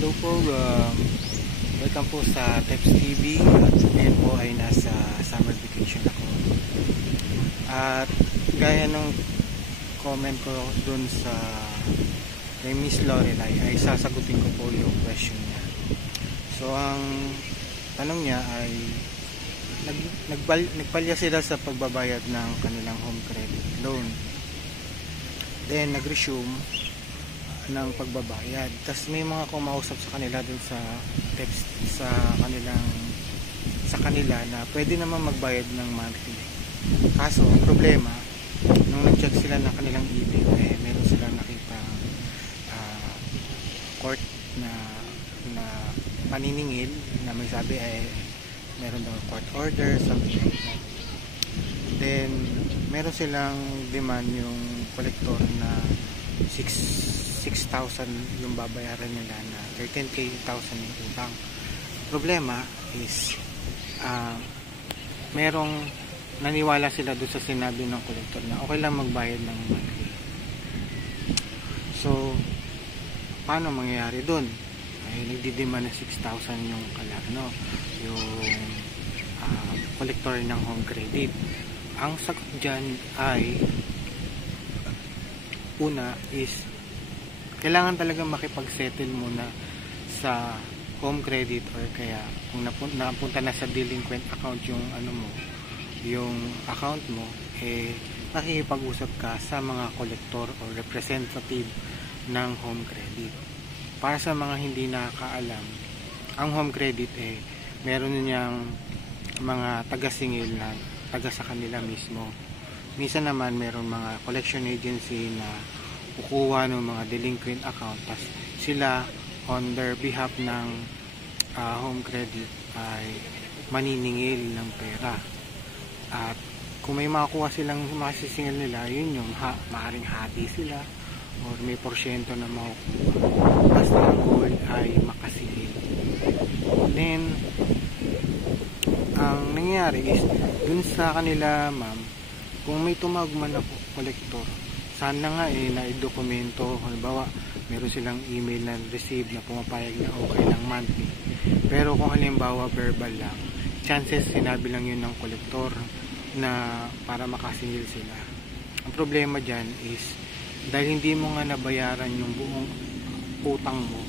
Hello po, welcome po sa Teps TV. At ngayon po ay nasa summer vacation ako. At gaya ng comment ko dun sa kay Miss Lorelai, ay sasagutin ko po yung question niya. So ang tanong niya ay nagpalya sila sa pagbabayad ng kanilang home credit loan. Then nag-resume ng pagbabayad. Tapos may mga kumausap sa kanila dun sa text sa kanila na pwede naman magbayad ng monthly. Kaso ang problema, nung nag-check sila ng kanilang email, meron silang nakita court na paniningil na may sabi meron daw court order, something like that. Then meron silang demand yung collector na 6,000 yung babayaran nila, na 13,000 yung utang. Problema is merong naniwala sila doon sa sinabi ng collector na okay lang magbayad ng monthly. So paano mangyayari doon? Ay nagdidemand na 6,000 yung yung collector ng home credit. Ang sagot dyan ay una is kailangan talaga makipag-settle muna sa home credit, or kaya kung napunta na sa delinquent account yung yung account mo, makikipag-usap ka sa mga collector or representative ng home credit. Para sa mga hindi nakakaalam, ang home credit meron niyang mga taga-singil na taga sa kanila mismo. Minsan naman meron mga collection agency na kukuha ng mga delinquent account, tas sila on their behalf ng home credit ay maniningil ng pera. At kung may makukuha silang masisingil nila, yun yung maaring hati sila or may porsyento na makukuha. Basta ang goal ay makasingil. Then ang nangyayari is dun sa kanila, ma'am, kung may tumawag man na collector, sana nga na-dokumento. Halimbawa, meron silang email na receive na pumapayag na okay lang monthly. Pero kung halimbawa verbal lang, chances sinabi lang yun ng collector na para makasingil sila. Ang problema dyan is dahil hindi mo nga nabayaran yung buong utang mo,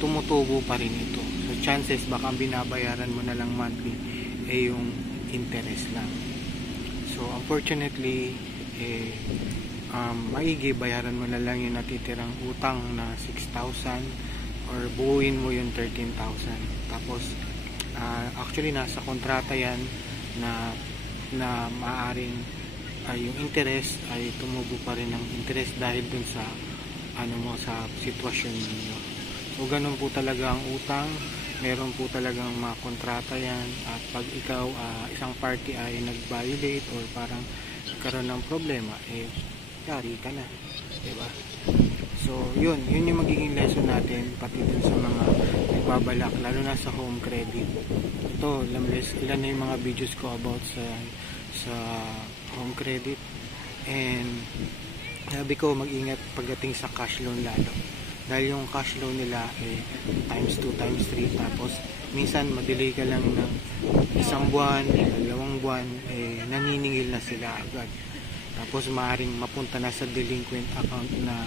tumutubo pa rin ito. So chances baka binabayaran mo na lang monthly yung interest lang. So unfortunately maigi bayaran mo na lang yung natitirang utang na 6,000 or buuin mo yung 13,000. Tapos actually nasa kontrata yan na maaaring yung interest ay tumubo pa rin ng interest dahil dun sa sa sitwasyon ninyo. So ganun po talaga ang utang. Meron po talagang mga kontrata yan, at pag ikaw isang party ay nag-violate or parang karoon ng problema, yari ka na, diba? So yun yung magiging lesson natin pati dun sa mga nagbabalak, lalo na sa home credit. Ito, ilan na yung mga videos ko about sa home credit, and sabi ko mag-ingat pagdating sa cash loan lalo. Dahil yung cash loan nila times 2, times 3, tapos minsan madelay ka lang ng 1 buwan, 2 buwan, naniningil na sila agad. Tapos maaaring mapunta na sa delinquent account na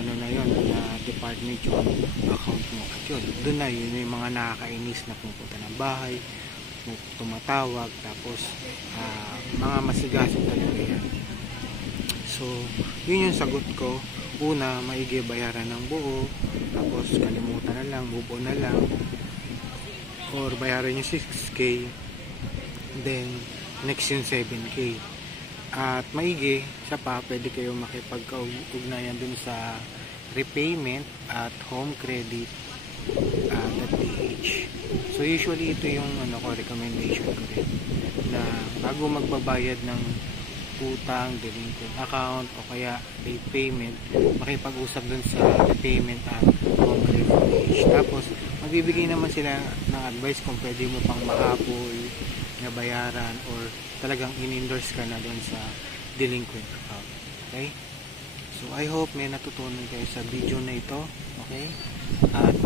na yun, na department yung account mo. At yun, doon na yun yung mga nakakainis na pupunta ng bahay, tumatawag, tapos mga masigasig talaga yan. So yun yung sagot ko. Una, maigi bayaran ng buo, tapos kalimutan na lang, move on na lang, or bayaran yung 6K, then next yung 7K. At maigi siya pa, pwede kayo makipagkaugnayan dun sa repayment at homecredit.ph. So usually ito yung recommendation ko rin, na bago magbabayad ng utang, delinquent account, o kaya late payment, makipag-usap dun sa repayment at homecredit.ph. Tapos magbibigay naman sila ng advice kung pwede mo pang mahapol na bayaran or talagang in-endorse ka na dun sa delinquent account. Okay? So I hope may natutunan kayo sa video na ito. Okay? At